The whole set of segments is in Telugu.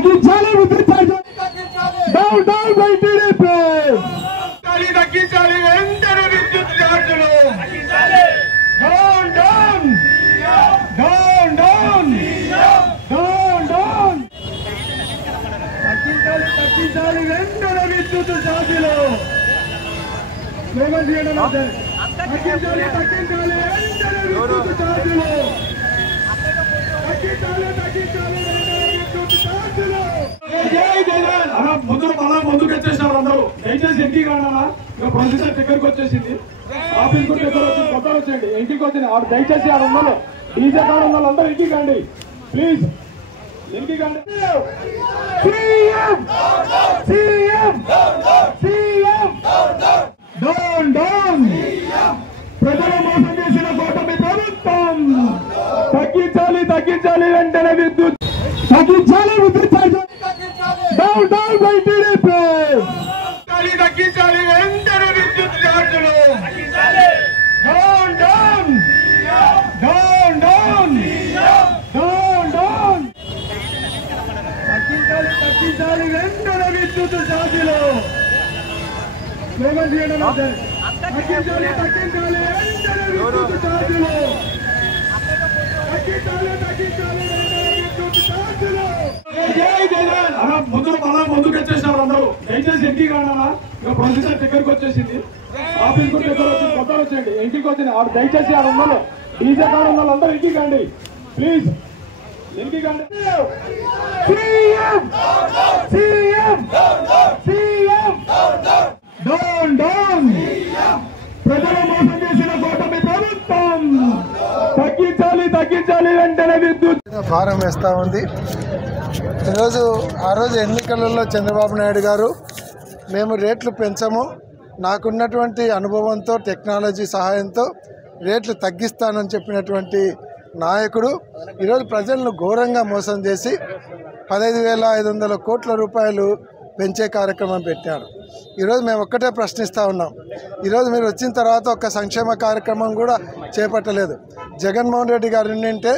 తగ్గించాలి విద్యుత్ ఛార్జీలు డౌన్ డౌన్ బై టీడీపీ తగ్గించాలి వెంటనే విద్యుత్ ఛార్జీలు down down down down down down తగ్గించాలి వెంటనే విద్యుత్ ఛార్జీలు స్లోగన్ తీయడం తగ్గించాలి తగ్గించాలి వెంటనే విద్యుత్ ఛార్జీలు ముందుకు వచ్చేసారు అందరూ దయచేసి ఇంటికి రానా ఇక ప్రొసెసర్ దగ్గరికి వచ్చేసింది ఆఫీస్ కూడా దగ్గర వచ్చి కొత్తలు వచ్చేయండి ఇంటికి వచ్చింది ఆడు దయచేసి ఆడ ఉండాలి డీజే కాడ ఉన్న వాళ్ళందరూ ఇంటికి రండి ప్లీజ్ ఇంటికి రండి డౌన్ డౌన్ ప్రజలు మోసం చేసిన కూటమి ప్రభుత్వం తగ్గించాలి తగ్గించాలి వెంటనే విద్యుత్ తగ్గించాలి విద్యుత్ ఛార్జీలు డౌన్ డౌన్ బై టీడీపీ తగ్గించాలి వెంటనే విద్యుత్ ఛార్జీలు down down down down down down తగ్గించాలి వెంటనే విద్యుత్ ఛార్జీలు స్లోగన్ తీయడం తగ్గించాలి తగ్గించాలి వెంటనే విద్యుత్ ఛార్జీలు ముందుకు వచ్చేసారు అందరూ దయచేసి ఇంటికి రానా ఇక ప్రొసెసర్ దగ్గరికి వచ్చేసింది ఆఫీస్ కూడా దగ్గర వచ్చి కొత్తలు వచ్చేయండి ఇంటికి వచ్చింది ఆడు దయచేసి ఆడ ఉండాలి డీజే కాడ ఉన్న వాళ్ళందరూ ఇంటికి రండి ప్లీజ్ ఇంటికి రండి డౌన్ డౌన్ ప్రజలు మోసం చేసిన కూటమి ప్రభుత్వం తగ్గించాలి తగ్గించాలి వెంటనే విద్యుత్ భారం వేస్తూ ఉంది. ఆ రోజు ఎన్నికలలో చంద్రబాబు నాయుడు గారు మేము రేట్లు పెంచము, నాకున్నటువంటి అనుభవంతో టెక్నాలజీ సహాయంతో రేట్లు తగ్గిస్తానని చెప్పినటువంటి నాయకుడు ఈరోజు ప్రజలను ఘోరంగా మోసం చేసి 15,500 కోట్ల రూపాయలు పెంచే కార్యక్రమం పెట్టాడు. ఈరోజు మేము ఒక్కటే ప్రశ్నిస్తూ ఉన్నాం, ఈరోజు మీరు వచ్చిన తర్వాత ఒక్క సంక్షేమ కార్యక్రమం కూడా చేపట్టలేదు. జగన్మోహన్ రెడ్డి గారు ఉండింటే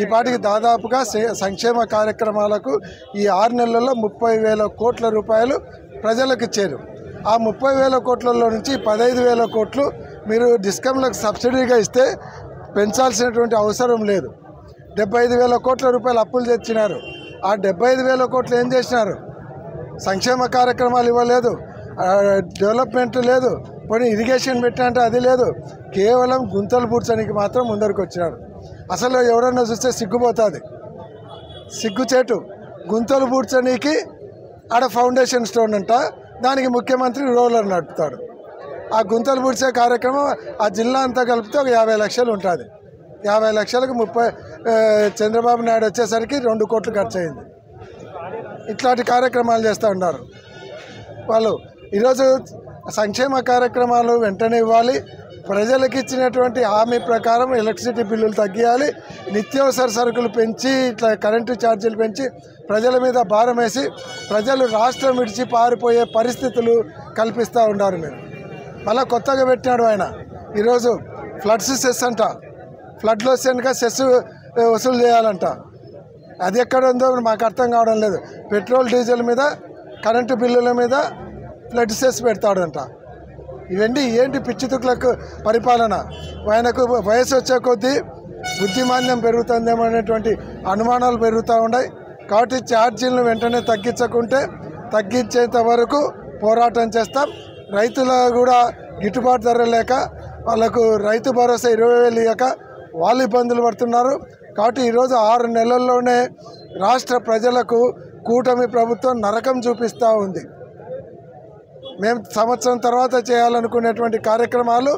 ఈ పాటికి దాదాపుగా సంక్షేమ కార్యక్రమాలకు ఈ 6 నెలల్లో 30,000 కోట్ల రూపాయలు ప్రజలకు ఇచ్చారు. ఆ 30,000 కోట్లలో నుంచి 15,000 కోట్లు మీరు డిస్కమ్లకు సబ్సిడీగా ఇస్తే పెంచాల్సినటువంటి అవసరం లేదు. 75,000 కోట్ల రూపాయలు అప్పులు తెచ్చినారు. ఆ 75,000 కోట్లు ఏం చేసినారు? సంక్షేమ కార్యక్రమాలు ఇవ్వలేదు, డెవలప్మెంట్ లేదు, పోనీ ఇరిగేషన్ పెట్టాలంటే అది లేదు. కేవలం గుంతలు పూడ్చడానికి మాత్రం ముందరికి వచ్చినారు. అసలు ఎవరన్నా చూస్తే సిగ్గుపోతుంది, సిగ్గుచేటు. గుంతలు పూడ్చడానికి ఆడ ఫౌండేషన్ స్టోన్ అంట, దానికి ముఖ్యమంత్రి రోలర్ నడుపుతాడు. ఆ గుంతలు పూడ్చే కార్యక్రమం ఆ జిల్లా అంతా కలిపితే ఒక 50 లక్షలు ఉంటుంది. 50 లక్షలకు చంద్రబాబు నాయుడు వచ్చేసరికి 2 కోట్లు ఖర్చు అయింది. ఇట్లాంటి కార్యక్రమాలు చేస్తూ ఉన్నారు వాళ్ళు. ఈరోజు సంక్షేమ కార్యక్రమాలు వెంటనే ఇవ్వాలి, ప్రజలకు ఇచ్చినటువంటి హామీ ప్రకారం ఎలక్ట్రిసిటీ బిల్లులు తగ్గియాలి, నిత్యావసర సరుకులు పెంచి ఇట్లా కరెంటు ఛార్జీలు పెంచి ప్రజల మీద భారం వేసి ప్రజలు రాష్ట్రం విడిచి పారిపోయే పరిస్థితులు కల్పిస్తూ ఉన్నారు. మీరు మళ్ళీ కొత్తగా పెట్టినాడు ఆయన ఈరోజు ఫ్లడ్స్ సెస్ అంట, ఫ్లడ్లు వస్తే కనుక సెస్ వసూలు చేయాలంట. అది ఎక్కడ ఉందో మాకు అర్థం కావడం లేదు. పెట్రోల్ డీజిల్ మీద, కరెంటు బిల్లుల మీద ఫ్లడ్ సెస్ పెడతాడంట. ఇవన్నీ ఏంటి పిచ్చితుకులకు పరిపాలన? ఆయనకు వయసు వచ్చే కొద్దీ బుద్ధిమాన్యం పెరుగుతుందేమో అనేటువంటి అనుమానాలు పెరుగుతూ ఉన్నాయి. కాబట్టి ఛార్జీలను వెంటనే తగ్గించేంత వరకు పోరాటం చేస్తాం. రైతుల కూడా గిట్టుబాటు ధర లేక వాళ్ళకు రైతు భరోసా 20,000 ఇవ్వక వాళ్ళు ఇబ్బందులు పడుతున్నారు. కాబట్టి ఈరోజు 6 నెలల్లోనే రాష్ట్ర ప్రజలకు కూటమి ప్రభుత్వం నరకం చూపిస్తూ ఉంది. మేము సంవత్సరం తర్వాత చేయాలనుకునేటువంటి కార్యక్రమాలు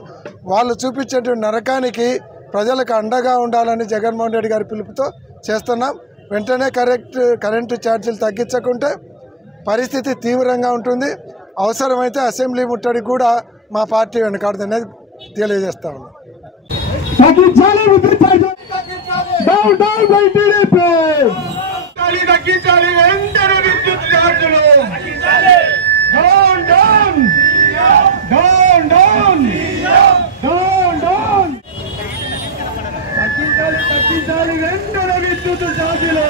వాళ్ళు చూపించేటువంటి నరకానికి ప్రజలకు అండగా ఉండాలని జగన్మోహన్ రెడ్డి గారి పిలుపుతో చేస్తున్నాం. వెంటనే కరెంటు ఛార్జీలు తగ్గించకుంటే పరిస్థితి తీవ్రంగా ఉంటుంది. అవసరమైతే అసెంబ్లీ ముట్టడి కూడా మా పార్టీ వెనకాడుతుందని తెలియజేస్తా ఉన్నాం. తగ్గించాలి వెంటనే విద్యుత్ ఛార్జీలు down down down down down down తగ్గించాలి వెంటనే విద్యుత్ ఛార్జీలు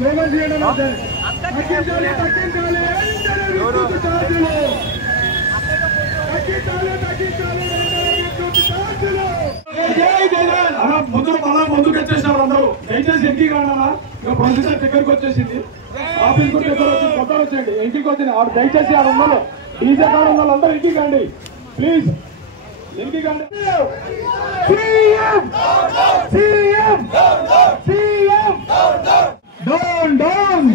స్లోగన్ చేయడం తగ్గించాలి తగ్గించాలి విద్యుత్ ఛార్జీలు తగ్గించాలి విద్యుత్ ఛార్జీలు. జై జగన్ అలా ముందుకు వచ్చేసినారు అందరూ. దయచేసి ఇంటికి రానా, ఇక ప్రొసీజర్ దగ్గరికి వచ్చేసింది. ఆఫీస్ కూడా కొత్త వచ్చేయండి. ఇంటికి వచ్చింది ఆడు దయచేసి ఆడ ఉన్నారు డీజే కాడ ఉన్న వాళ్ళందరూ ఇంటికి రండి ప్లీజ్. ఇంటికి రండి. డౌన్ డౌన్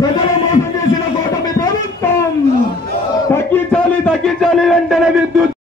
ప్రజలు మోసం చేసిన కూటమి ప్రభుత్వం తగ్గించాలి వెంటనే విద్యుత్